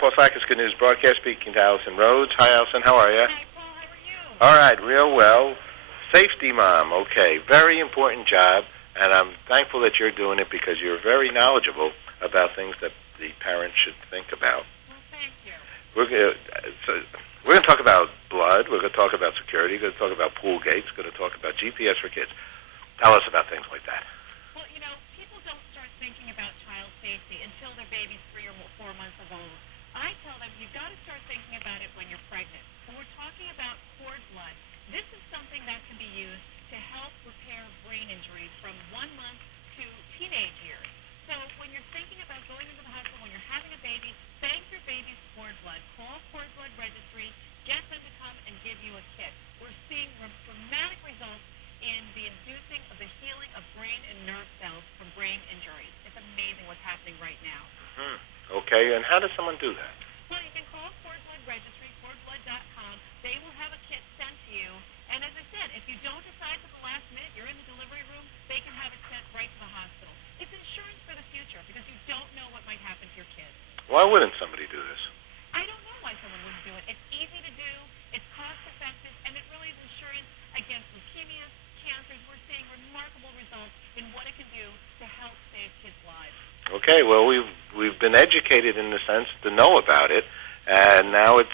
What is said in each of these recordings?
Paul Sackis, Good News Broadcast, speaking to Alison Rhodes. Hi, Alison. How are you? Hi, Paul. How are you? All right, real well. Safety mom, okay. Very important job, and I'm thankful that you're doing it because you're very knowledgeable about things that the parents should think about. Well, thank you. We're going to talk about blood. We're going to talk about security. We're going to talk about pool gates. We're going to talk about GPS for kids. Tell us about things like that. Well, you know, people don't start thinking about child safety until their baby's 3 or 4 months old. I tell them you've got to start thinking about it when you're pregnant. When we're talking about cord blood, this is something that can be used to help repair brain injuries from 1 month to teenage years. So when you're thinking about going into the hospital, when you're having a baby, bank your baby's cord blood. Call Cord Blood Registry. Get them to come and give you a kit. We're seeing dramatic results in the inducing of the healing of brain and nerve cells from brain injuries. It's amazing what's happening right now. Okay, and how does someone do that? Well, you can call Cord Blood Registry, cordblood.com. They will have a kit sent to you. And as I said, if you don't decide to the last minute, you're in the delivery room, they can have it sent right to the hospital. It's insurance for the future because you don't know what might happen to your kids. Why wouldn't somebody do this? I don't know why someone wouldn't do it. It's easy to do, it's cost-effective, and it really is insurance against leukemias, cancers. We're seeing remarkable results in what it can do to help save kids' lives. Okay, well, we've been educated in the sense to know about it, and now it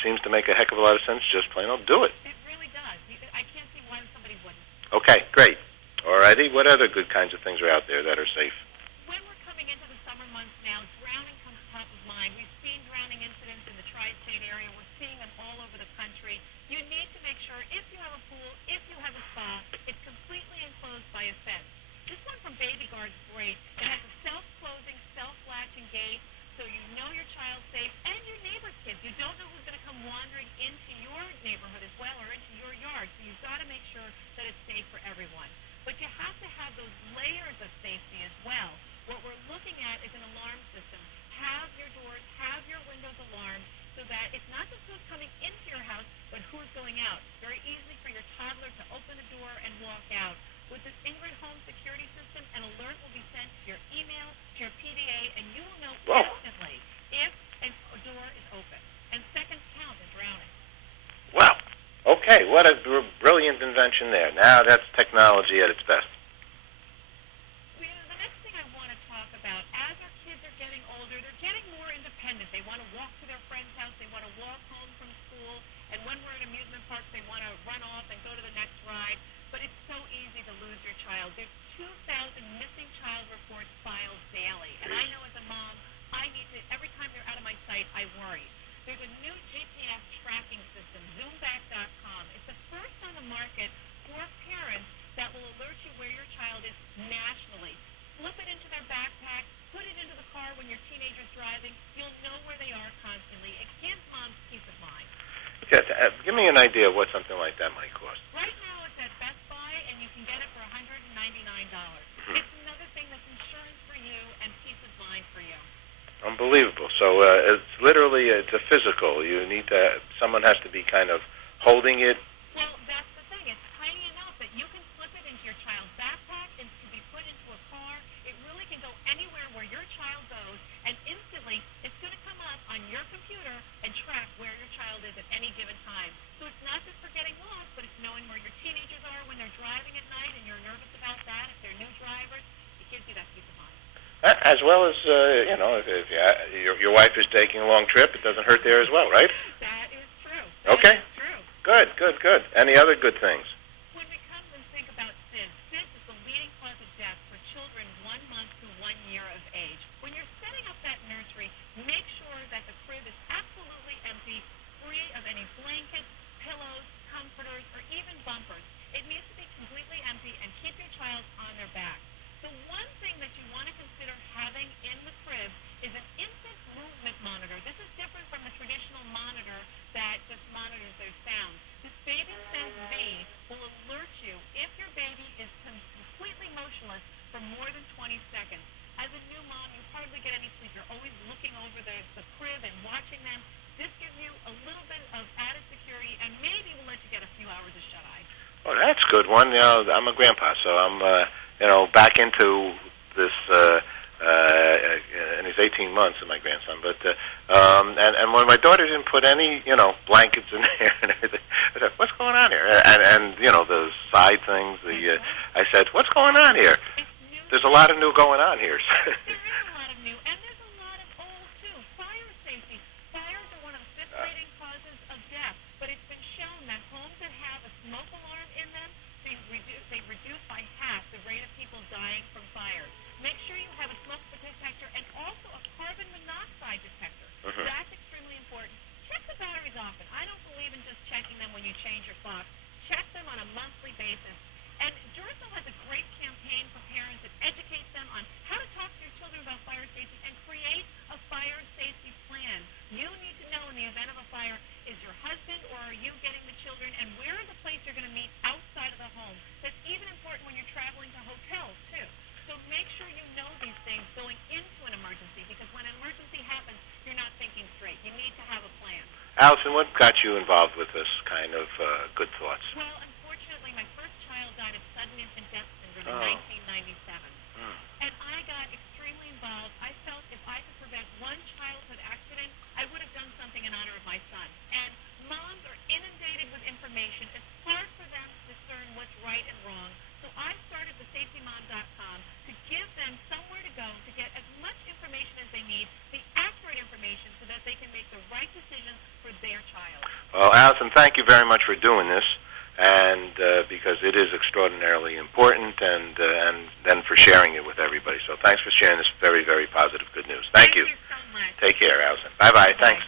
seems to make a heck of a lot of sense. Just plain old do it. It really does. I can't see why somebody wouldn't. Okay, great. All righty. What other good kinds of things are out there that are safe? When we're coming into the summer months now, drowning comes top of mind. We've seen drowning incidents in the tri-state area. We're seeing them all over the country. You need to make sure if you have a pool, if you have a spa, it's completely enclosed by a fence. This one from Baby Guard's great. It has a self-closing, self-latching gate, so you know your child's safe and your neighbor's kids. You don't know who's going to come wandering into your neighborhood as well or into your yard, so you've got to make sure that it's safe for everyone. But you have to have those layers of safety as well. What we're looking at is an alarm system. Have your doors, have your windows alarmed so that it's not just who's coming into your house, but who's going out. It's very easy for your toddler to open the door and walk out. With this Ingrid Home Security System, an alert will be sent to your email, to your PDA, and you will know instantly if a door is open. And seconds count in drowning. Wow. Okay, what a brilliant invention there. Now that's technology at its best. The next thing I want to talk about, as our kids are getting older, they're getting more independent. They want to walk to their friend's house. They want to walk home from school. And when we're in amusement parks, they want to run off and go to the next ride. But it's so easy to lose your child. There's 2,000 missing child reports filed daily. And I know as a mom, I need to, every time they're out of my sight, I worry. There's a new GPS tracking system, zoomback.com. It's the first on the market for parents that will alert you where your child is nationally. Slip it into their backpack, put it into the car when your teenager's driving. You'll know where they are constantly. It gives moms peace of mind. Okay, give me an idea of what something like that might cost. Right now it's at Best Buy, and you can get it for $199. It's another thing that's insurance for you and peace of mind for you. Unbelievable. So it's literally, it's a physical. You need to, someone has to be kind of holding it. Well, that's the thing. It's tiny enough that you can slip it into your child's backpack and can be put into a car. It really can go anywhere where your child goes, and instantly it's going to come up on your computer and track where your child is at any given time. So it's not just for getting lost, but it's knowing where your teenagers are when they're driving at night and you're nervous about that. If they're new drivers, it gives you that peace of mind. As well as, if your wife is taking a long trip, it doesn't hurt there as well, right? That is true. Okay. That is true. Good. Any other good things? When we come and think about SIDS, SIDS is the leading cause of death for children 1 month to 1 year of age. When you're setting up that nursery, make sure that the crib is absolutely empty, free of any blankets, pillows, comforters, or even bumpers. It needs to be completely empty and keep your child on their back. The one thing that you want to consider having in the crib is an infant movement monitor. This is different from a traditional monitor that just monitors their sound. This Baby Sense V will alert you if your baby is completely motionless for more than 20 seconds. As a new mom, you hardly get any sleep. You're always looking over the crib and watching them. This gives you a little bit of added security and maybe will let you get a few hours of shut-eye. Oh, that's a good one. I'm a grandpa, so I'm back into this anything was 18 months of my grandson, but and when my daughter didn't put any, blankets in there and everything, I said, "What's going on here?" And the side things. I said, "What's going on here?" There's a lot of new going on here. There is a lot of new, and there's a lot of old, too. Fire safety. Fires are one of the fifth leading causes of death, but it's been shown that homes that have a smoke alarm in them, they reduce by half the rate of people dying from fires. Make sure you have a smoke detector and also a carbon monoxide detector. Mm-hmm. That's extremely important. Check the batteries often. I don't believe in just checking them when you change your clocks. Check them on a monthly basis. And Duracell has a great campaign for parents that educates them on how to talk to your children about fire safety and create a fire safety plan. You need to know in the event of a fire, is your husband or are you getting the children, and where is a place you're going to meet outside of the home? That's even important when you're traveling to hotels, too. So make sure you know these things going into an emergency, because when an emergency happens, you're not thinking straight. You need to have a plan. Allison, what got you involved with this kind of good thoughts? Well, unfortunately, my first child died of sudden infant death syndrome in 1997. And I got extremely involved. I felt if I could prevent one childhood accident, I would have done something in honor of my son. And moms are inundated with information. It's hard for them to discern what's right and wrong. So I started thesafetymom.com to give them somewhere to go to get as much information as they need, the accurate information, so that they can make the right decisions for their child. Well, Allison, thank you very much for doing this, and because it is extraordinarily important, and then for sharing it with everybody. So thanks for sharing this very, very positive good news. Thank you. Thank you so much. Take care, Allison. Bye-bye. Thanks.